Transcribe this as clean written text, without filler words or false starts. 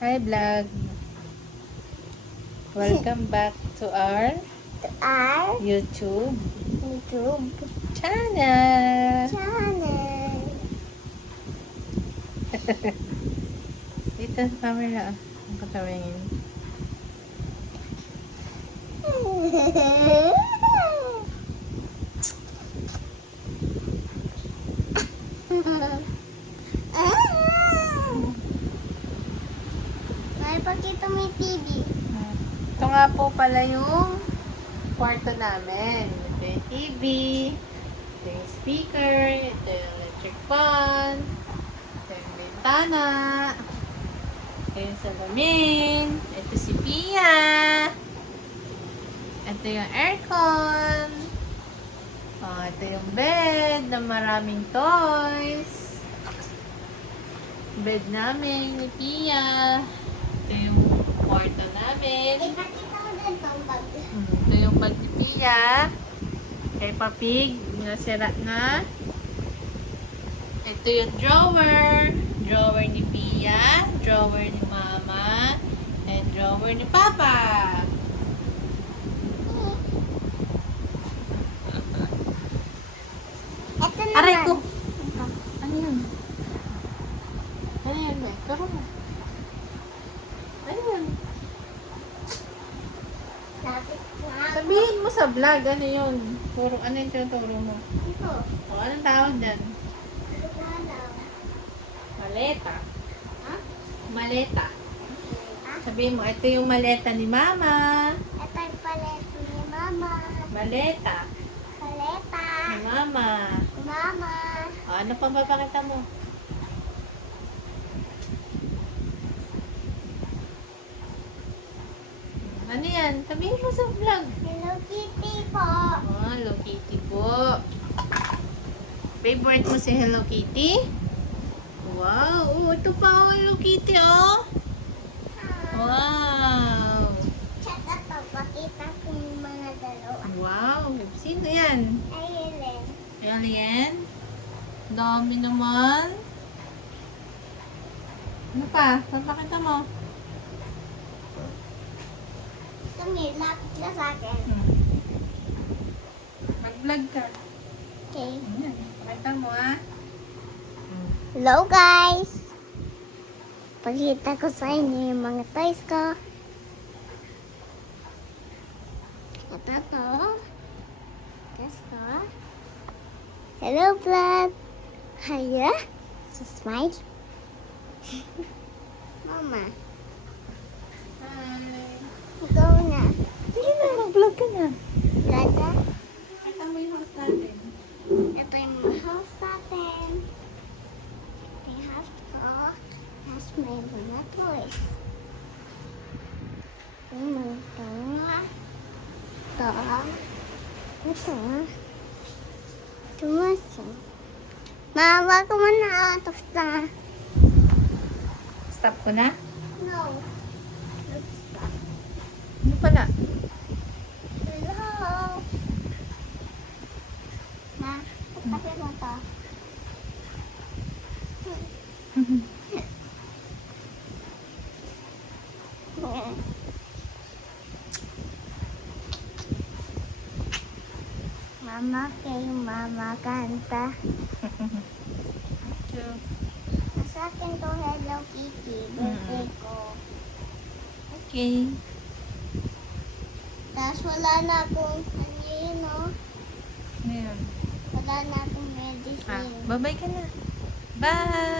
Hi vlog. Welcome back to our YouTube channel. Dito sa camera. Ang katawingin. Pakita mo yung TV. Ito nga po pala yung kwarto namin. Ito yung TV. Ito yung speaker. Ito yung electric fan. Ito yung bintana. Ito yung salamin. Ito si Pia. Ito yung aircon. Ito yung bed na maraming toys. Bed namin ni Pia. Ito yung kwarto namin. Pakita mo din itong bag. Ito yung bag ni Pia. Kay Papig. Nasira na. Ito yung drawer. Drawer ni Pia. Drawer ni Mama. And drawer ni Papa. Ito naman. Aray ko! Ano yun? Ano yun, May? Turo mo. Ano yun? Lapit na. Sabihin mo sa vlog, ano yun? Turo, ano yung tinuturo mo? Ito. O, anong tawag dyan? Lalaw. Maleta. Ha? Maleta. Ah, Sabihin mo, ito yung maleta ni Mama. ito yung paleta ni Mama. Maleta. Paleta. Ni Mama. Mama. O, ano pang papakita mo? Ano yan? Sabihin mo sa vlog. Hello Kitty po. Hello Kitty po. Favorite mo si Hello Kitty? Wow! Oh, ito pa oh, Hello Kitty oh! Wow! Tsaka to, pakita ko yung mga dalawa. Wow! Sino yan? Ayun. Alien? Dami naman. Ano pa? Saan pakita mo? Kami, lapit na sa akin. Mag-vlog ka. Okay. Ayan. Pakita mo ah. Hello guys! Pakita ko sa inyo yung mga toys ko. Ito to. Ito. Hello vlog! Hiya! So smile. Mama, Hi! ikaw na. Sige na, mag-vlog ka na. Ganda. Pakita mo yung house natin. Ito yung house natin. Ito yung house ko. Tapos may mga toys. Ito. Ito. Ito. Ito. Mama, ko muna. Tapos na. Stop ko na? No. Ano pala? Hello. Ma, tapos mo to. Mama, kay Mama kanta. Sa akin to Hello Kitty, birthday ko. Okay. Tapos wala na akong, ano yun, no? Ano yun? Wala na akong Ah, medicine. bye-bye ka na. Bye!